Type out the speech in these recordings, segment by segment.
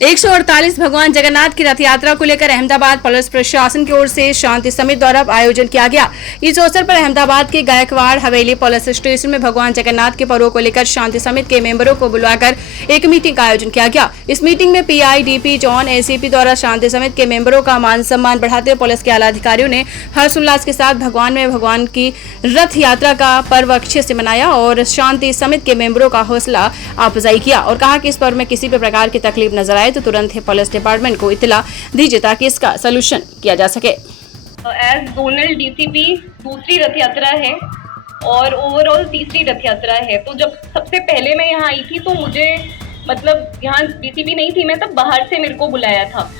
148 भगवान जगन्नाथ की रथ यात्रा को लेकर अहमदाबाद पुलिस प्रशासन की ओर से शांति समिति द्वारा आयोजन किया गया। इस अवसर पर अहमदाबाद के गायकवाड़ हवेली पुलिस स्टेशन में भगवान जगन्नाथ के पर्व को लेकर शांति समिति के मेंबरों को बुलाकर एक मीटिंग का आयोजन किया गया। इस मीटिंग में पीआई, डीपी, जॉन, एसीपी द्वारा शांति समिति के मेंबरों का मान सम्मान बढ़ाते हुए पुलिस के आला अधिकारियों ने हर्षोल्लास के साथ भगवान की रथ यात्रा का पर्व अच्छे से मनाया और शांति समिति के मेंबरों का हौसला अफजाई किया और कहा कि इस पर्व में किसी भी प्रकार की तकलीफ नजर आए तो तुरंत ही पुलिस डिपार्टमेंट को इत्तला दीजिए ताकि इसका सलूशन किया जा सके। एज जोनल डीसीपी दूसरी रथ यात्रा है और ओवरऑल तीसरी रथ यात्रा है। तो जब सबसे पहले मैं यहाँ आई थी तो मुझे यहाँ डीसीपी नहीं थी मैं, तब बाहर से मेरे को बुलाया था।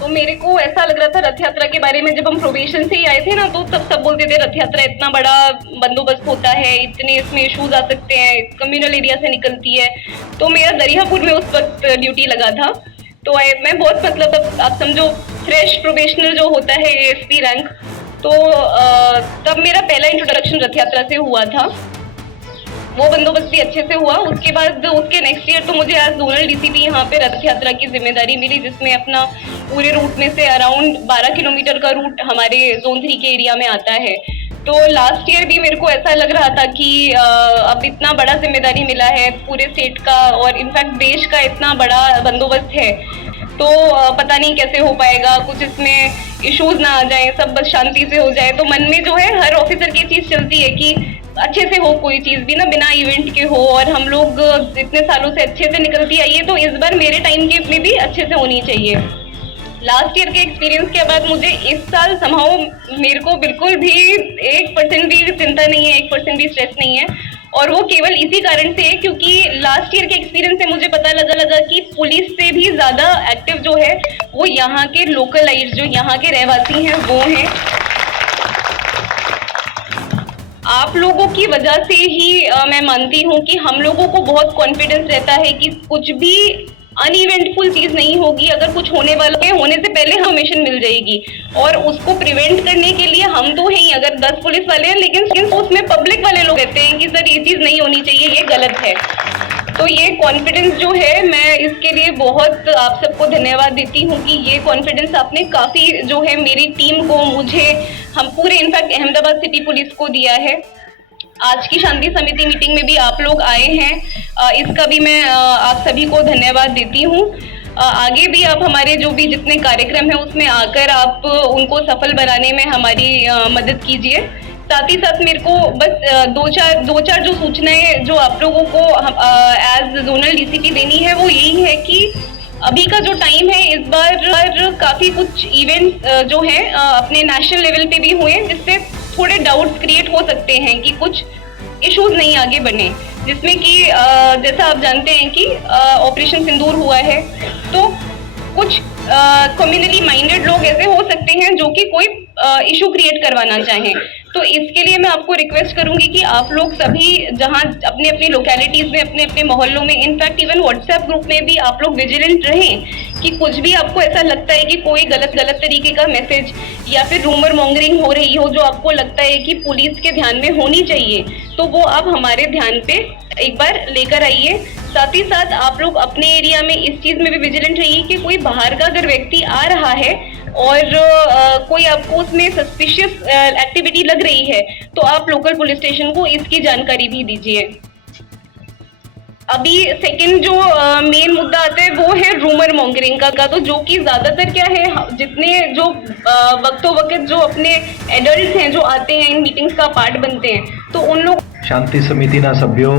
तो मेरे को ऐसा लग रहा था रथ यात्रा के बारे में, जब हम प्रोबेशन से ही आए थे ना तो तब सब बोलते थे रथ यात्रा इतना बड़ा बंदोबस्त होता है, इतने इसमें इशूज आ सकते हैं, कम्युनल एरिया से निकलती है। तो मेरा दरियापुर में उस वक्त ड्यूटी लगा था। तो मैं बहुत आप समझो फ्रेश प्रोबेशनर जो होता है एएसपी रैंक, तो तब मेरा पहला इंट्रोडक्शन रथ यात्रा से हुआ था। वो बंदोबस्त भी अच्छे से हुआ। उसके बाद उसके नेक्स्ट ईयर तो मुझे आज जोनल डीसीपी यहाँ पे रथ यात्रा की जिम्मेदारी मिली, जिसमें अपना पूरे रूट में से अराउंड 12 किलोमीटर का रूट हमारे जोन 3 के एरिया में आता है। तो लास्ट ईयर भी मेरे को ऐसा लग रहा था कि अब इतना बड़ा जिम्मेदारी मिला है पूरे स्टेट का और इनफैक्ट देश का इतना बड़ा बंदोबस्त है, तो पता नहीं कैसे हो पाएगा, कुछ इसमें इश्यूज ना आ जाए, सब बस शांति से हो जाए। तो मन में जो है हर ऑफिसर की चीज चलती है कि अच्छे से हो, कोई चीज भी ना बिना इवेंट के हो, और हम लोग इतने सालों से अच्छे से निकलती आई है, तो इस बार मेरे टाइम के में भी अच्छे से होनी चाहिए। लास्ट ईयर के एक्सपीरियंस के बाद मुझे इस साल समहाउ मेरे को बिल्कुल भी 1% भी चिंता नहीं है, 1% भी स्ट्रेस नहीं है। और वो केवल इसी कारण से है क्योंकि लास्ट ईयर के एक्सपीरियंस से मुझे पता लगा कि पुलिस से भी ज्यादा एक्टिव जो है वो यहाँ के लोकलाइट्स, जो यहाँ के रहवासी हैं वो हैं। आप लोगों की वजह से ही मैं मानती हूँ कि हम लोगों को बहुत कॉन्फिडेंस रहता है कि कुछ भी अनइवेंटफुल चीज नहीं होगी। अगर कुछ होने वाला है, होने से पहले हमेशा मिल जाएगी, और उसको प्रिवेंट करने के लिए हम तो हैं। अगर 10 पुलिस वाले हैं लेकिन उसमें पब्लिक वाले लोग कहते हैं कि सर ये चीज नहीं होनी चाहिए, ये गलत है। तो ये कॉन्फिडेंस जो है, मैं इसके लिए बहुत आप सबको धन्यवाद देती हूँ कि ये कॉन्फिडेंस आपने काफी जो है मेरी टीम को, मुझे, हम पूरे इनफैक्ट अहमदाबाद सिटी पुलिस को दिया है। आज की शांति समिति मीटिंग में भी आप लोग आए हैं, इसका भी मैं आप सभी को धन्यवाद देती हूँ। आगे भी आप हमारे जो भी जितने कार्यक्रम है उसमें आकर आप उनको सफल बनाने में हमारी मदद कीजिए। साथ ही साथ मेरे को बस दो चार जो सूचनाएं जो आप लोगों को एज जोनल डीसीपी देनी है वो यही है कि अभी का जो टाइम है, इस बार काफी कुछ इवेंट जो है अपने नेशनल लेवल पे भी हुए, जिससे थोड़े डाउट्स क्रिएट हो सकते हैं कि कुछ इश्यूज नहीं आगे बने, जिसमें कि जैसा आप जानते हैं कि ऑपरेशन सिंदूर हुआ है, तो कुछ कम्युनली माइंडेड लोग ऐसे हो सकते हैं जो कि कोई इशू क्रिएट करवाना चाहें। तो इसके लिए मैं आपको रिक्वेस्ट करूंगी कि आप लोग सभी जहां अपने अपने लोकेलिटीज में, अपने अपने मोहल्लों में, इनफैक्ट इवन व्हाट्सएप ग्रुप में भी आप लोग विजिलेंट रहें कि कुछ भी आपको ऐसा लगता है कि कोई गलत तरीके का मैसेज या फिर रूमर मॉन्गरिंग हो रही हो जो आपको लगता है कि पुलिस के ध्यान में होनी चाहिए, तो वो आप हमारे ध्यान पे एक बार लेकर आइए। साथ ही साथ आप लोग अपने एरिया में इस चीज में भी विजिलेंट रहिए कि कोई बाहर का अगर व्यक्ति आ रहा है और कोई आपको उसमें सस्पिशियस एक्टिविटी लग रही है, तो आप लोकल पुलिस स्टेशन को इसकी जानकारी भी दीजिए। अभी सेकंड जो मेन मुद्दा आता है वो है रूमर मॉन्गरिंग का, तो जो कि ज्यादातर क्या है, जितने जो वक्तों वक्त जो अपने एडल्ट हैं जो आते हैं इन मीटिंग्स का पार्ट बनते हैं, तो उन लोग शांति समितिना सभ्यों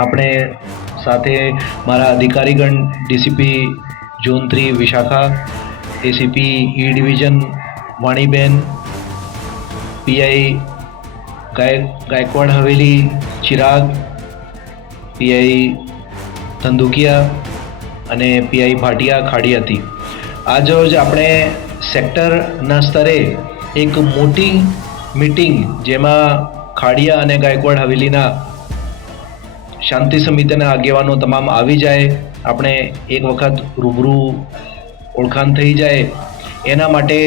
अपने साथे मारा अधिकारीगण डीसीपी जोन 3 विशाखा, एसीपी ई डिविजन वाणीबेन, पीआई गायकवाड़ हवेली चिराग, पीआई धंधुकिया અને પીઆઈ ભાટિયા ખાડી હતી। આજ રોજ આપણે સેક્ટરના સ્તરે એક મોટી મીટિંગ જેમાં ખાડિયા અને ગાયકવાડ હવેલીના શાંતિ સમિતિના આગેવાનો તમામ આવી જાય, આપણે એક વખત રૂબરૂ ઓળખાણ થઈ જાય, એના માટે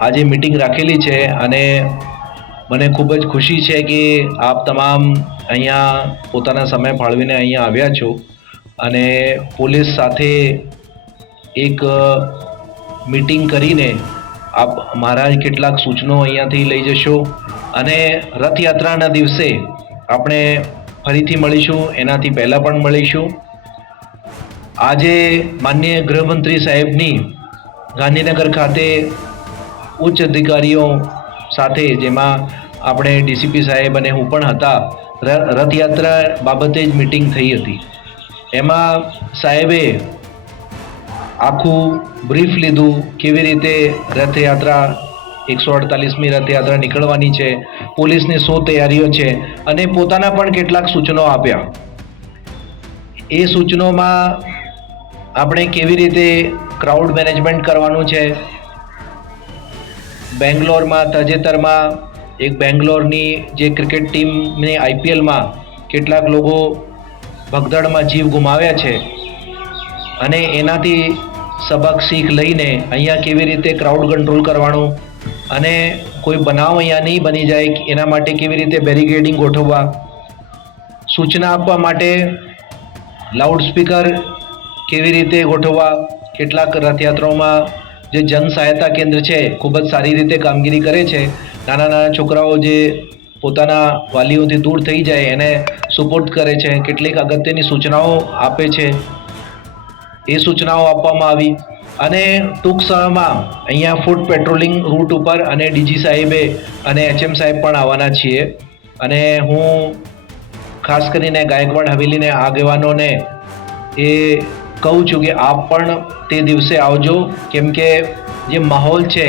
આજે મીટિંગ રાખેલી છે। અને મને ખૂબ જ ખુશી છે કે આપ તમામ અહીંયા પોતાના સમય ફાળવીને અહીંયા આવ્યા છો। અને પોલીસ સાથે એક મીટિંગ કરીને આપ મહારાજ કેટલાક સૂચનો અહીંયાથી લઈ જશો અને રથયાત્રાના દિવસે આપણે ફરીથી મળીશું, એનાથી પહેલાં પણ મળીશું. આજે માનનીય ગૃહમંત્રી સાહેબની ગાંધીનગર ખાતે ઉચ્ચ અધિકારીઓ સાથે, જેમાં આપણે ડીસીપી સાહેબ અને હું પણ હતા, રથયાત્રા બાબતે જ મિટિંગ થઈ હતી. એમાં સાહેબે આખું બ્રીફ લીધું, કેવી રીતે રથયાત્રા 148મી રથયાત્રા નીકળવાની છે, પોલીસની શું તૈયારીઓ છે અને પોતાના પણ કેટલાક સૂચનો આપ્યા. એ સૂચનોમાં આપણે કેવી રીતે ક્રાઉડ મેનેજમેન્ટ કરવાનું છે. બેંગ્લોરમાં તાજેતરમાં એક બેંગ્લોરની જે ક્રિકેટ ટીમની IPLમાં કેટલાક લોકો ભગદડમાં જીવ ગુમાવ્યા છે અને એનાથી સબક શીખ લઈને અહીંયા કેવી રીતે ક્રાઉડ કંટ્રોલ કરવાનું અને કોઈ બનાવ અહીંયા નહીં બની જાય એના માટે કેવી રીતે બેરિકેડિંગ ગોઠવવા, સૂચના આપવા માટે લાઉડ સ્પીકર કેવી રીતે ગોઠવવા. કેટલાક રથયાત્રાઓમાં જે જન સહાયતા કેન્દ્ર છે ખૂબ જ સારી રીતે કામગીરી કરે છે. નાના નાના છોકરાઓ જે પોતાના વાલીઓથી દૂર થઈ જાય એને સપોર્ટ કરે છે, કેટલીક અગત્યની સૂચનાઓ આપે છે. એ સૂચનાઓ આપવામાં આવી અને ટૂંક સમયમાં અહીંયા ફૂટ પેટ્રોલિંગ રૂટ ઉપર અને ડીજી સાહેબે અને HM સાહેબ પણ આવવાના છીએ. અને હું ખાસ કરીને ગાયકવાડ હવેલીને આગેવાનોને એ કહું છું કે આપ પણ તે દિવસે આવજો, કેમ કે જે માહોલ છે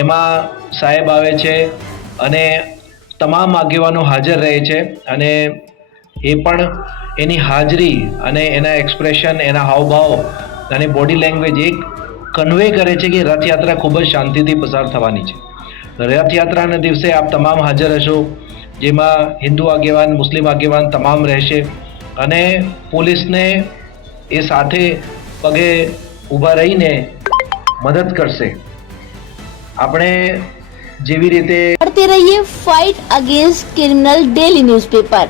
એમાં સાહેબ આવે છે અને તમામ આગેવાનો હાજર રહે છે અને એ પણ એની હાજરી અને એના એક્સપ્રેશન, એના હાવભાવ અને બોડી લેંગ્વેજ એક કન્વે કરે છે કે રથયાત્રા ખૂબ જ શાંતિથી પસાર થવાની છે. રથયાત્રાના દિવસે આપ તમામ હાજર હશો, જેમાં હિન્દુ આગેવાન, મુસ્લિમ આગેવાન તમામ રહેશે અને પોલીસને એ સાથે પગે ઊભા રહીને મદદ કરશે. આપણે જેવી રીતે पढ़ते रहिए fight against criminal daily newspaper.